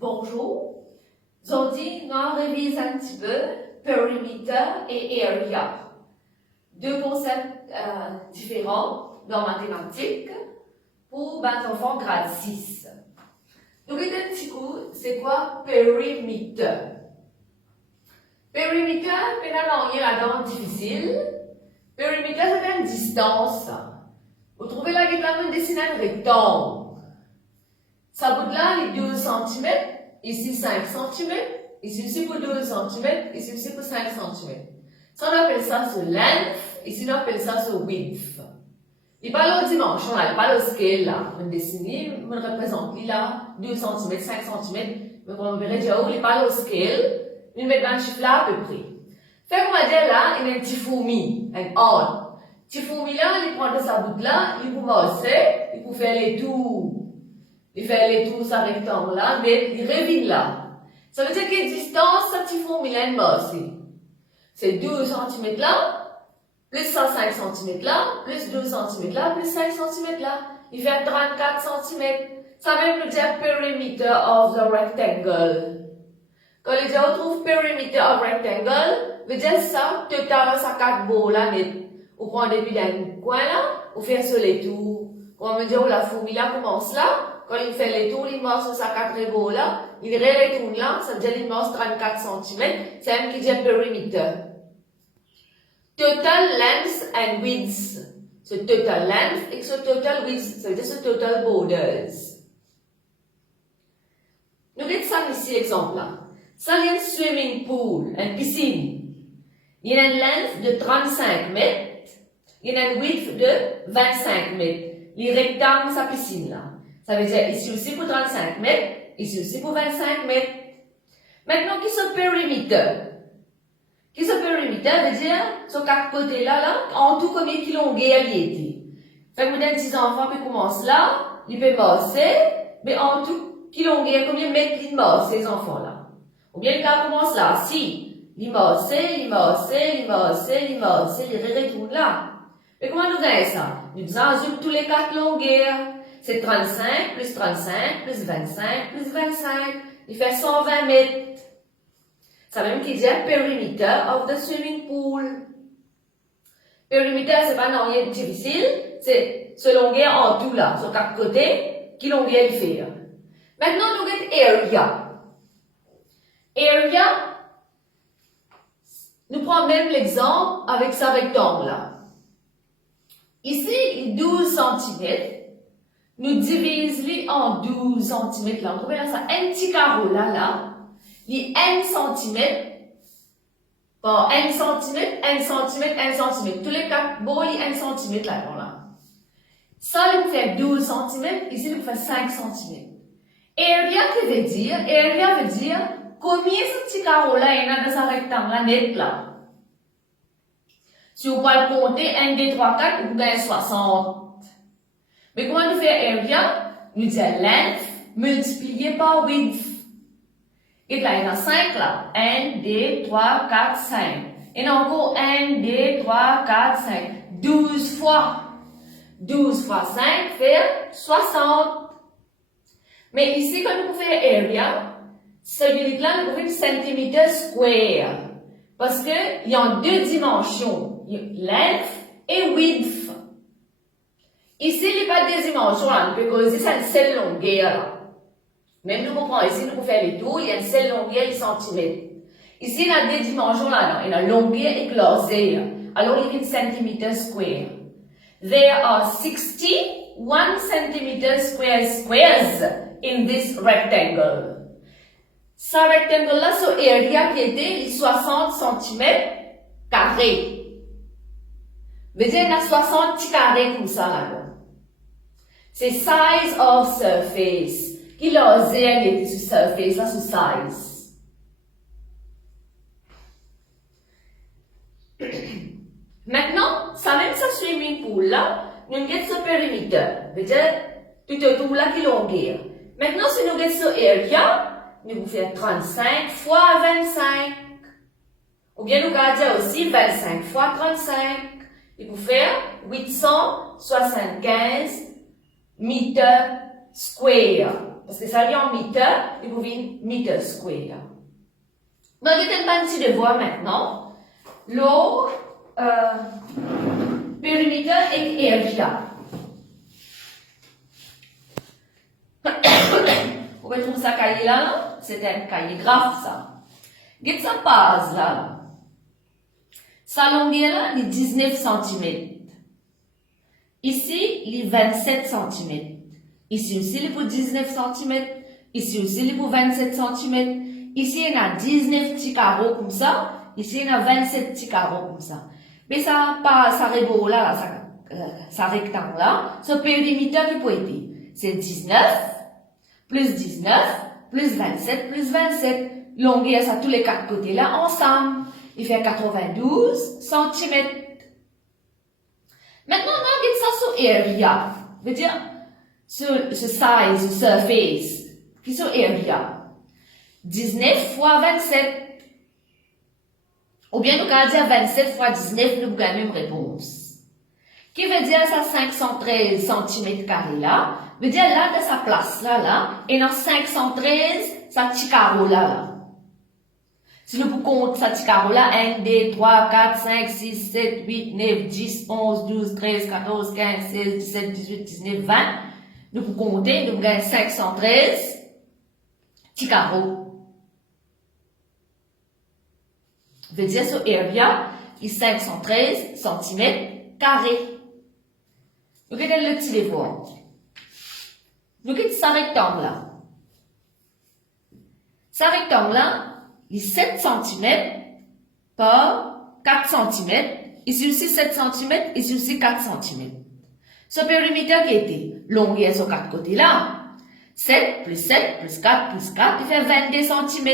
Bonjour. Aujourd'hui, on révise un petit peu perimeter et area. Deux concepts différents dans mathématiques pour les enfants grade 6. Donc, un petit coup, c'est quoi perimeter? Perimeter, c'est un difficile. Perimeter, c'est une distance. Vous trouvez là qu'il y a dessiné un rectangle. Ça bout là, les 2 cm, ici 5 cm, ici aussi pour 2 cm, ici aussi pour 5 cm. Ça, on appelle ça ce length, ici on appelle ça ce width. Il n'y a pas de dimension là, il n'y a pas de scale là. On dessine, on représente là 2 cm, 5 cm, mais on verra déjà où il n'y a pas de scale, on met un chiffre là à peu près. Fait qu'on va dire là, il y a un petit fourmi, un âne. Petit fourmi là, il prend de sa bout là, il peut masser, il peut faire les tours. Il fait les tours sa rectangle là, mais il revient là. Ça veut dire quelle distance ça petit fourmi là, c'est 2 cm là, plus 105 cm là, plus 2 cm là, plus 5 cm là. Il fait 34 cm. Ça même nous dit perimeter of the rectangle. Quand les gens trouvent perimeter of rectangle, veut dire ça, total ça 4 beaux là, net. On prend depuis d'un coin là, on fait sur les tours. On va me dire où la fourmi là commence là. Quand il fait les tours, il marche sur sa 4 égaux là, il retourne là, ça veut dire qu'il marche 34 cm, c'est même qui dit perimeter. Total length and width. So total length et so total width, ça veut dire so total borders. Nous regardons ça ici, exemple là. Ça, il y a un swimming pool, une piscine. Il y a une length de 35 mètres, il y a une width de 25 mètres. Les rectangles, sa piscine là. Ça veut dire ici aussi pour 35 mètres, ici aussi pour 25 mètres. Maintenant, qui sont perimeter? Qui sont perimeter veut dire, sur quatre côtés là, en tout combien de longueur il était. Fait que vous avez 10 enfants qui commencent là, ils peuvent masser, mais en tout, qui longueur, combien de mètres ils massent, ces enfants là. Ou bien le gars commence là, si, ils massent, ils retournent là. Mais comment nous gagnons ça? Nous ajoutons tous les 4 longueurs. C'est 35, plus 35, plus 25, plus 25. Il fait 120 mètres. Ça même qui dit perimeter of the swimming pool. Perimeter, c'est pas non rien de difficile. C'est ce longueur en tout là, sur 4 côtés, qui longueur il fait. Maintenant, nous avons area. Area, nous prenons même l'exemple avec sa rectangle là. Ici, il 12 cm. Nous divisons en 12 cm là. On trouve là ça, un petit carreau là. Il 1 cm. Bon, 1 cm, 1 cm, 1 cm. Tous les 4 beaux, il 1 cm là. Ça, il nous fait 12 cm. Ici, il nous fait 5 cm. Area, area veut dire combien ce petit carreau là, il y a dans sa rectangle là, net là. Si vous pouvez compter 1, 2, 3, 4, vous gagnez 60. Mais comment nous faire area? Nous disons length multiplié par width. Et là, il y en a 5 là. 1, 2, 3, 4, 5. Et encore 1, 2, 3, 4, 5. 12 fois. 12 fois 5 fait 60. Mais ici, quand nous faisons area, celui-là, nous faisons centimètre square. Parce que il y a 2 dimensions. Length et width. Ici, il n'y a pas de dimension là, nous pouvons dire c'est une seule longueur là. Même nous comprenons ici, nous pouvons faire les tours, il y a une seule longueur, les centimètres. Ici, il y a des dimensions là, non, il y a longueur et glazée. Alors, il y a une centimètre square. There are 61 centimeter squares in this rectangle. Ce rectangle là, son area qui était 60 cm carrés. Mais il y a 60 petits carrés comme ça là. C'est size of surface. Qui l'a dit sur surface, là, sur size. Maintenant, ça même ça swimming pool là, nous avons ce périmètre. Veut dire, tout autour là qui longueur. Maintenant, si nous avons ce area, nous pouvons faire 35 fois 25. Ou bien nous gardons aussi 25 fois 35. Il faut faire 875 mètres square. Parce que ça vient en meter, il vous vient meter square. Donc, il y a un petit devoir maintenant. Le périmètre et area. Vous pouvez trouver ça cahier là, c'est un cahier graphe ça. Qu'est-ce que ça passe là? Sa longueur là, il est 19 cm. Ici, il est 27 cm. Ici aussi, il est pour 19 cm. Ici aussi, il est pour 27 cm. Ici, il y a 19 petits carreaux comme ça. Ici, il y a 27 petits carreaux comme ça. Mais ça, pas, ça rebord là, ça rectangle là, ce périmètre qui peut être, c'est 19, plus 19, plus 27, plus 27. Longueur, ça tous les quatre côtés là, ensemble. Il fait 92 cm. Maintenant, on a ça sur area. Veut dire, ce size, surface, qui sur area. 19 fois 27. Ou bien, nous allons dire 27 fois 19, nous avons la même réponse. Qui veut dire ça 513 cm là, veut dire là, de sa place là, et dans 513, ça petit carreau là. Si nous comptons ça petit carreau là, 1, 2, 3, 4, 5, 6, 7, 8, 9, 10, 11, 12, 13, 14, 15, 16, 17, 18, 19, 20, nous pouvons compter, nous avons 513 petits carreaux. Veut dire sur area, il est 513 cm carrés. Nous regardons le petit devoir. Nous regardons ce rectangle là. Ce rectangle là, il est 7 cm par 4 cm. Ici aussi 7 cm, ici aussi 4 cm. Ce périmètre qui était longueur sur quatre côtés là, 7 plus 7 plus 4 plus 4, il fait 22 cm.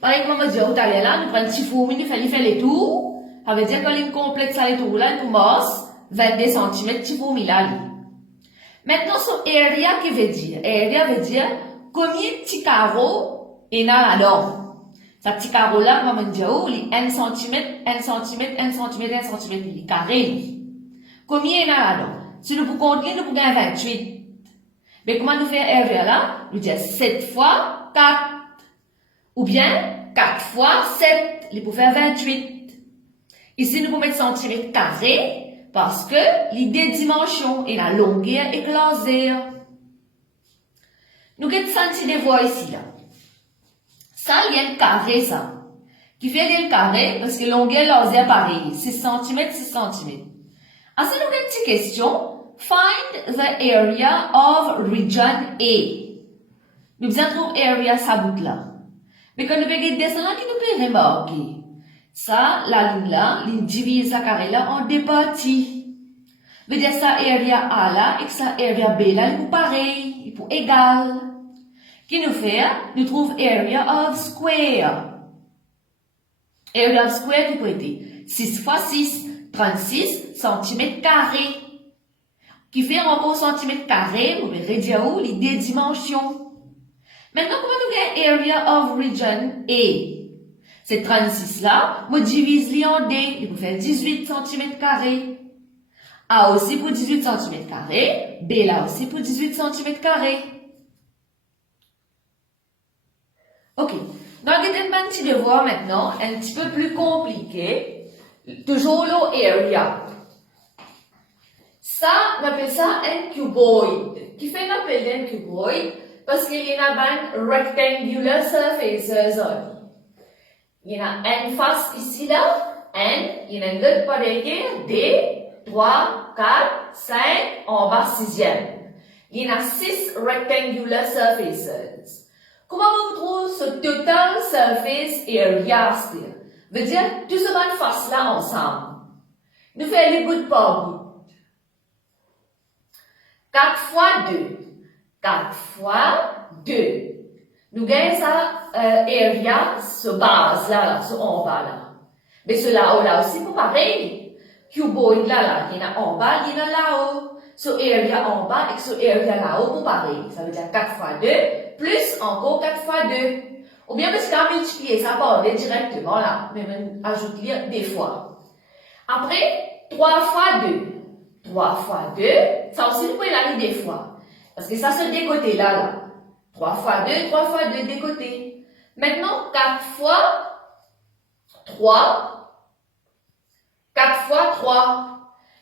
Par exemple, on va dire, tout à l'heure là, nous prenons un petit fourmi, nous faisons les tours. Ça veut dire qu'on ligne complète ça les tours là, nous masse 22 cm, petit fourmi là. Maintenant, sur area, qui veut dire? Area veut dire combien de petits carreaux il y a là-dedans. Ce petit carreau là, on va dire, oh, il est 1 cm, 1 cm, 1 cm, 1 cm, il est carré. Combien il y a là-dedans? Si nous pouvons compter, nous pouvons gagner 28. Mais comment nous faire area là? Nous dire 7 fois 4. Ou bien 4 fois 7, il peut faire 28. Ici, nous pouvons mettre centimètres carrés parce que l'idée de dimension et la longueur est classée. Nous avons senti des voies ici là. Ça, il y a un carré ça. Qui fait le carré parce que longueur et largeur est pareil. 6 cm, 6 cm. Ensuite, nous avons une petite question. Find the area of region A. Nous allons trouver area ça bout là. Mais quand nous regardons descendre là, qui nous peut remarquer? Ça, la ligne là, il divise la carré là en deux parties. Veut dire ça area A là et ça area B là, il est pareil, il est égal. Qui nous fait? Nous trouve area of square. Area of square qui peut être 6 fois 6, 36 cm carrés. Qui fait encore centimètres carrés, vous verrez dire où les deux dimensions. Maintenant, comment nous gagnons area of region A? C'est 36 là, moi divise en D, il vous fait 18 cm carrés. A aussi pour 18 cm carrés, B là aussi pour 18 cm carrés. Ok, donc il y a un petit devoir maintenant, un petit peu plus compliqué, toujours l'area. Ça, on appelle ça un cuboid. Qui fait qu'on appelle un cuboid? Parce qu'il y a une rectangular surface. Il y a une face ici là, N, il y a une autre pareille, D, 3, 4, 5, en bas 6e. Il y a 6 rectangular surfaces. Comment on trouve ce total surface area? Veut dire, tout ce qu'on face là ensemble. Nous faisons les bouts par bout. 4 fois 2. 4 fois 2. Nous gagnons ça, area, ce base là, ce en bas là. Mais ce là-haut là aussi, pour pareil. Cuboid là, il y en a en bas, il y en a là-haut. Ce area en bas et ce area là-haut, pour pareil. Ça veut dire 4 fois 2, plus encore 4 fois 2. Ou bien, parce qu'on multiplie ça par deux directement là. Mais on ajoute des fois. Après, 3 fois 2. 3 fois 2, ça aussi, vous pouvez l'aller des fois. Parce que ça, c'est des côtés là, là. 3 fois 2, 3 fois 2 des côtés. Maintenant, 4 fois 3, 4 fois 3.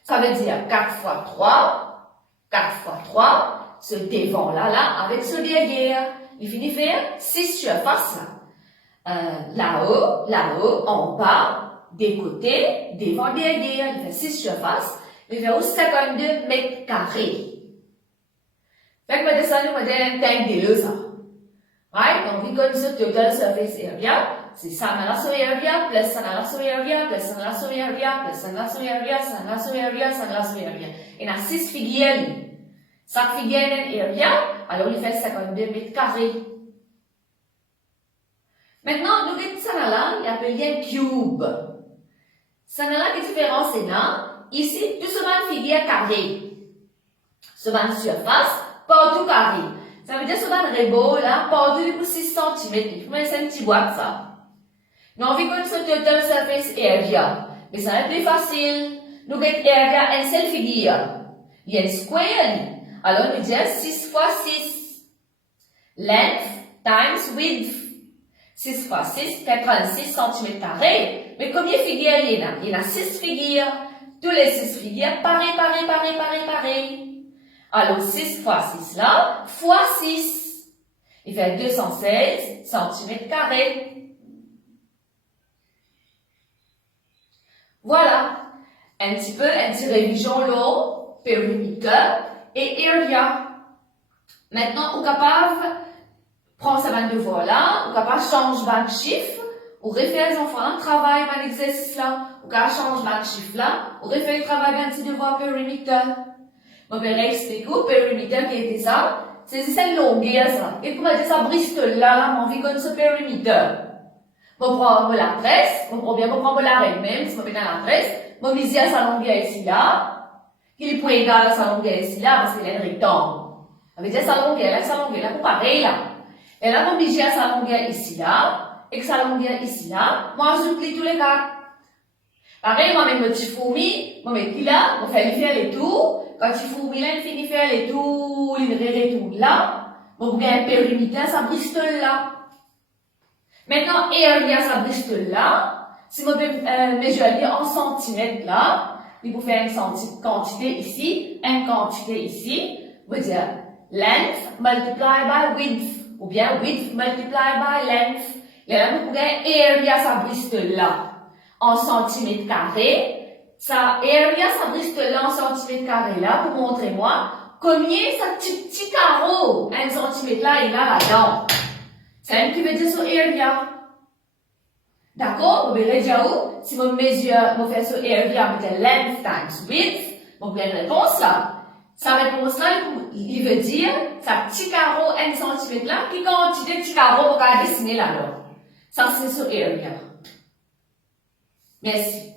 Ça veut dire 4 fois 3, 4 fois 3, ce devant-là, avec ce derrière. Il finit faire 6 surfaces là. Là-haut, en bas, des côtés, devant, derrière. Il fait 6 surfaces. Il fait aussi 52 mètres carrés. Fait que maintenant, ça nous donne un tank de ça. Right? Donc, we consider total surface area. C'est Sanalaso area plus Sanalaso area plus Sanalaso area plus Sanalaso area, Sanalaso area, Sanalaso area. Il y a 6 figures. Chaque figure est une area, alors il fait 52 mètres carrés. Maintenant, nous avons Sanala, il appelle un cube. Sanala, quelle différence c'est là? Ici, tout ce une figure carré. Ce une surface, partout carré. Ça veut dire que ce rebot là, partout de 6 cm. Il faut mettre un petit boîte ça. Nous avons vu ce total surface area. Mais ça va être plus facile. Nous avons area une seule figure. Il y a un square. Alors nous disons 6 fois 6. Length times width. 6 fois 6, 86 cm carrés. Mais combien de figures il y en a? Il y en a 6 figures. Tous les 6 figures, pareil. Alors 6 fois 6 là, fois 6. Il fait 216 cm carrés. Voilà. Un petit révision long, périmètre et area. Maintenant, on est capable de prendre ça van devoir là, on est capable de changer de chiffre, ou refaire les enfants travail dans l'exercice là, on est capable de changer de chiffre là, ou refaire le travail dans petit devoir périmètre. Je vais expliquer le périmètre qui était ça. C'est une longueur ça. Et pour dire ça, Bristol là, on vit comme ce périmètre. Je prends la tresse, je prends la règle même, si je mets dans la tresse, je vais à sa longueur ici là, qu'il est point égal à sa longueur ici là, parce qu'il est un rectangle. Ça veut dire sa longueur là, c'est pareil là. Et là, je vais à sa longueur ici là, et que sa longueur ici là, moi je plie tous les quatre. Pareil, je vais mettre le petit fourmi, je vais mettre là, je vais faire les tours. Quand il fourmi là, il finit de faire les tours, il retourne là, je vais un périmètre, ça Bristol là. Maintenant, area, ça Bristol là. Si je peux mesurer en centimètres là, il faut faire une quantité ici, une quantité ici. On va dire length multiply by width, ou bien width multiply by length. Et là, vous pouvez area, ça Bristol là, en centimètres carrés. Ça, area, ça Bristol là, en centimètres carrés là, pour montrer moi combien ça petit carreau, 1 centimètre là, il a là-dedans. C'est un qui veut dire sur area. D'accord? Vous verrez déjà où? Si vous mesure, vous faites sur area, vous mettez length times width, vous avez une réponse là. Sa réponse là, il veut dire, ça petit carreau 1 cm là, qui quantité de petit carreau vous allez dessiner là-dedans. Ça, c'est sur area. Merci.